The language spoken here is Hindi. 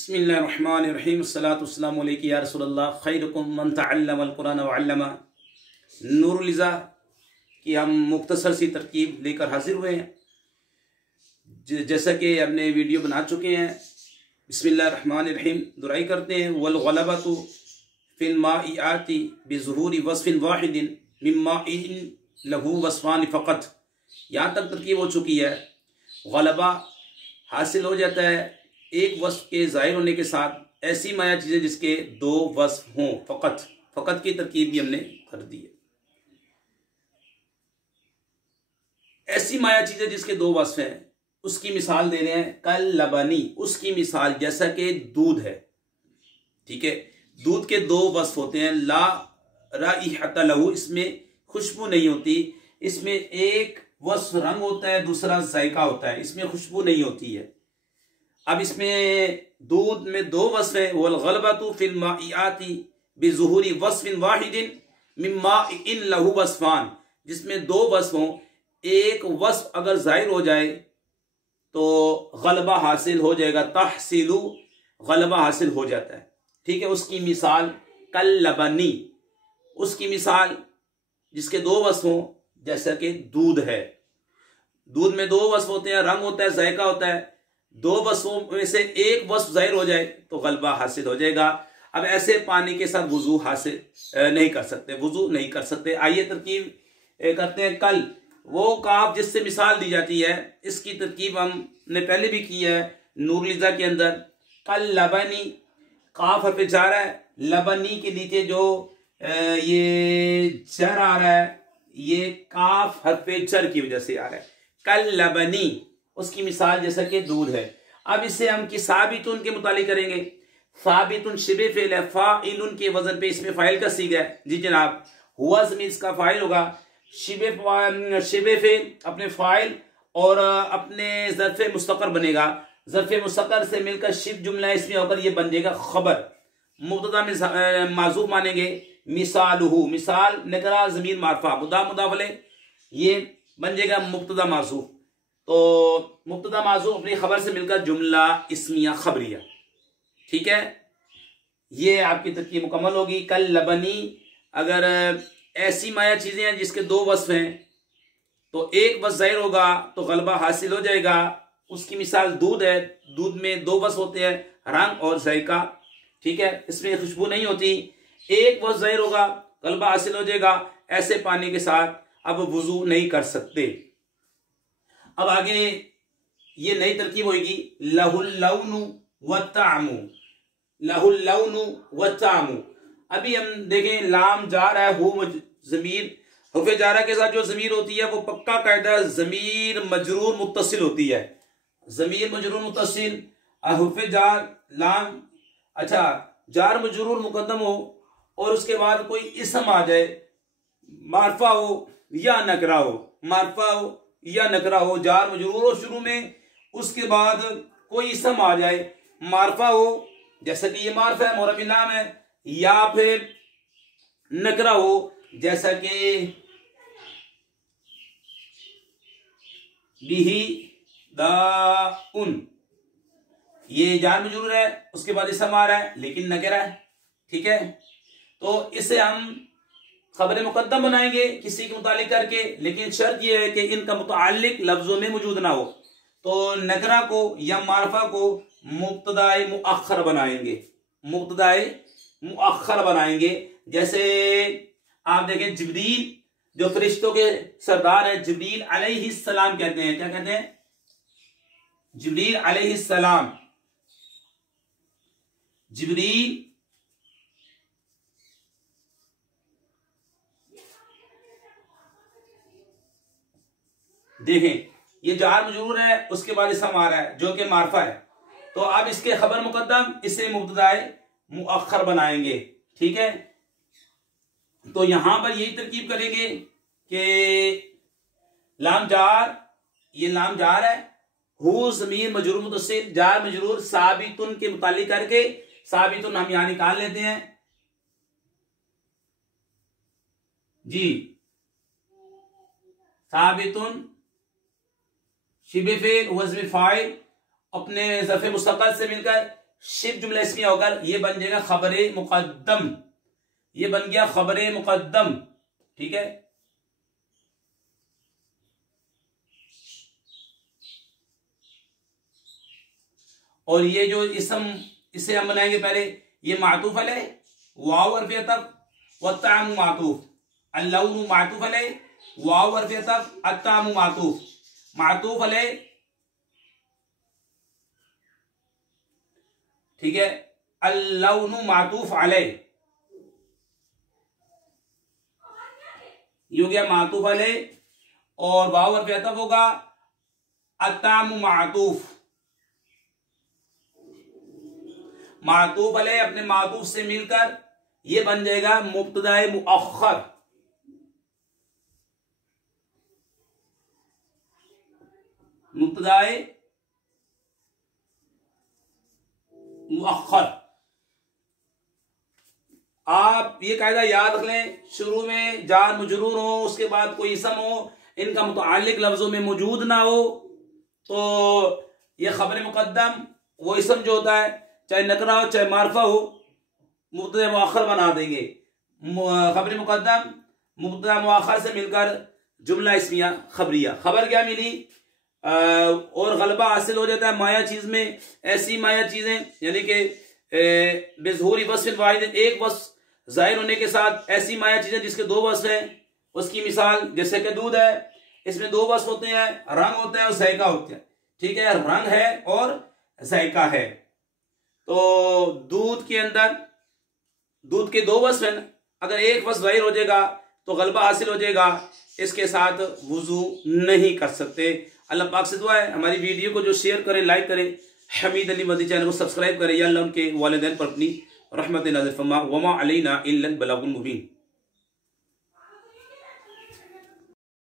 बिस्मिल्लाहिर्रहमानिर्रहीम अस्सलातु वस्सलामु अलैका या रसूलल्लाह खैरुकुम मन तअल्लमल कुरान व अल्लमा। नूरुल इज़ा की हम मुख्तसर सी तरकीब लेकर हाजिर हुए हैं। जैसा कि हमने वीडियो बना चुके हैं। बिस्मिल्लाहिर्रहमानिर्रहीम दुआई करते हैं। वल गलबतु फिल माइआति बिज़ुहूरि वस्फिन वाहिदिन मिम्माइन लहू वस्फान फ़क़त। यहाँ तक तरकीब हो चुकी है। गलबा हासिल हो जाता है एक वस्फ के ज़ाहिर होने के साथ ऐसी माया चीज़ें जिसके दो वस्फ हों। फ़क़त की तरकीब भी हमने कर दी है। ऐसी माया चीज़ें जिसके दो वस्फ हैं उसकी मिसाल दे रहे हैं। कल लबनी, उसकी मिसाल जैसा कि दूध है। ठीक है, दूध के दो वस्फ होते हैं। ला राइहता लहू, इसमें खुशबू नहीं होती। इसमें एक वस्फ रंग होता है, दूसरा जायका होता है। इसमें खुशबू नहीं होती है। अब इसमें दूध में दो वस्फ है। वल गलबतु फिल माइआति बिज़ुहूरि वस्फिन वाहिदिन मिम्माइन लहू वस्फान, जिसमें दो वस्फ हों। एक वस्फ अगर जाहिर हो जाए तो गलबा हासिल हो जाएगा। तहसीलु, गलबा हासिल हो जाता है। ठीक है, उसकी मिसाल कल लबनी, उसकी मिसाल जिसके दो वस्फ हों जैसा कि दूध है। दूध में दो वस्फ होते हैं, रंग होता है, जायका होता है। दो वस्फों में से एक वस्फ जाहिर हो जाए तो गलबा हासिल हो जाएगा। अब ऐसे पानी के साथ वुजू हासिल नहीं कर सकते, वुजू नहीं कर सकते। आइए तरकीब करते हैं। कल वो काफ जिससे मिसाल दी जाती है, इसकी तरकीब हमने पहले भी की है नूरुल इज़ा के अंदर। कल लबनी, काफ हर्फ जार है। लबनी के नीचे जो ये जर आ रहा है, ये काफ हर्फ जर की वजह से आ रहा है। कल लबनी, उसकी मिसाल जैसा कि दूध है। अब इसे हम कि साबितुन के मुतालिक करेंगे। साबितुन शिबे फेल है, फाइलुन के वजन पे इसमें फाइल का सीगा है। जी जनाब, हुआ ज़मीर इसका फाइल होगा। शिबे फेल अपने फाइल और अपने ज़र्फ़े मुस्तक़र बनेगा। ज़र्फ़े मुस्तक़र से मिलकर शिब जुमला इसमें होकर ये बन जाएगा खबर। मुब्तदा में माज़ूफ़ मानेंगे। मिसालुहु, मिसाल नकरा ज़मीर मारफा मुदा मुदाफले, ये बन जाएगा मुब्तदा माज़ूफ़। तो मुब्तदा माज़ूफ़ अपनी खबर से मिलकर जुमला इस्मिया खबरिया। ठीक है, ये आपकी तरकीब मुकम्मल होगी। कल लबनी, अगर ऐसी माया चीजें हैं जिसके दो वस्फ हैं तो एक वस्फ जाहिर होगा तो गलबा हासिल हो जाएगा। उसकी मिसाल दूध है। दूध में दो वस्फ होते हैं, रंग और जायका। ठीक है, इसमें खुशबू नहीं होती। एक वस्फ जाहिर होगा, गलबा हासिल हो जाएगा। ऐसे पानी के साथ अब वुजू नहीं कर सकते। अब आगे ये नई तरकीब होगी। लहुल लौनु व तामु, लहुल लौनु व तामु। अभी हम देखें, लाम जा रहा है, हु जमीर हुफ़े जारा के साथ जो जमीर होती है वो पक्का कायदा जमीर मजरूर मुत्तसिल होती है। जमीर मजरूर मुत्तसिल, हुफ़े जार लाम, अच्छा जार मजरूर मुकद्दम हो और उसके बाद कोई इसम आ जाए, मारफा हो या नकरा हो, मारफा हो या नकरा हो, जार मजरूर हो शुरू में, उसके बाद कोई इसम आ जाए, मारफा हो जैसा कि ये मारफा है, मोरबी नाम है, या फिर नकरा हो जैसा कि बिही दाउन। ये जार मजरूर है, उसके बाद इसम आ रहा है लेकिन नकरा है। ठीक है, तो इसे हम खबर मुकद्दम बनाएंगे किसी के मुतालिक करके, लेकिन शर्त यह है कि इनका मुतालिक लफ्जों में मौजूद ना हो। तो नकरा को या मारफा को मुब्तदाए मुअख्खर बनाएंगे, मुब्तदाए मुअख्खर बनाएंगे। जैसे आप देखें, जिब्रील जो फरिश्तों के सरदार है, जिब्रील अलैहिस्सलाम कहते हैं। क्या कहते हैं? जिब्रील अलैहिस्सलाम। जिब्रील देखें, ये जार मजरूर है, उसके बाद इसम आ रहा है जो कि मारफा है। तो अब इसके खबर मुकद्दम, इसे मुब्तदाए मुअख्खर बनाएंगे। ठीक है, तो यहां पर यही तरकीब करेंगे कि लाम जार, ये लाम जार है, हु ज़मीर मजरूर मुत्तसिल, जार मजरूर साबितुन के मुतालिक करके, साबितुन हम यहां निकाल लेते हैं। जी, साबितुन शिबे फेल वज़्न फाइल अपने ज़र्फ़े मुस्तक़ल से मिलकर शिब जुमला इस्मिया होगा, ये बन जाएगा खबरे मुकद्दम, ये बन गया खबरे मुकद्दम। ठीक है, और ये जो इसम इसे हम बनाएंगे पहले, ये मातूफ अलैह वाव हर्फ अतफ व ताम मातूफ, अल्लौनु मातूफ अलैह वाव हर्फ अतफ अत्ताम मातूफ, मातूफ अलैह। ठीक है, अल्लौनु मातूफ अलैह, ये हो गया मातूफ अलैह और वाव हर्फ अतफ होगा अत्ताम मातूफ, मातूफ अलैह अपने मातूफ से मिलकर ये बन जाएगा मुब्तदाए मुअख्खर, मुब्तदाए मुअख्खर। आप ये कायदा याद रख लें, शुरू में जार मजरूर हो, उसके बाद कोई इसम हो, इनका मुतअल्लिक लफ्जों में मौजूद ना हो, तो ये खबर मुकद्दम वो इसम जो होता है, चाहे नकरा हो चाहे मारफा हो, मुब्तदा मुअख्खर बना देंगे। खबर मुकद्दम मुब्तदा मुअख्खर से मिलकर जुमला इस्मिया खबरिया, खबर क्या मिली और गलबा हासिल हो जाता है माया चीज में। ऐसी माया चीजें यानी कि बेज़हूरी वस्फ़ वाहिद, एक वस्फ़ जाहिर होने के साथ ऐसी माया चीजें जिसके दो वस्फ़ हैं, उसकी मिसाल जैसे कि दूध है, इसमें दो वस्फ़ होते हैं, रंग होता है और जायका होता है। ठीक है, रंग है और जायका है। तो दूध के अंदर दूध के दो वस्फ़ हैं, अगर एक वस्फ़ जाहिर हो जाएगा तो गलबा हासिल हो जाएगा, इसके साथ वुजू नहीं कर सकते। अल्लाह पाक से दुआ है हमारी वीडियो को जो शेयर करें, लाइक करें, हमीद अली मदनी चैनल को सब्सक्राइब करें, या अल्लाह उनके वालिदैन पर अपनी रहमत नाज़िल फरमा, वमा अलैना इल्लल बलागुल मुबीन।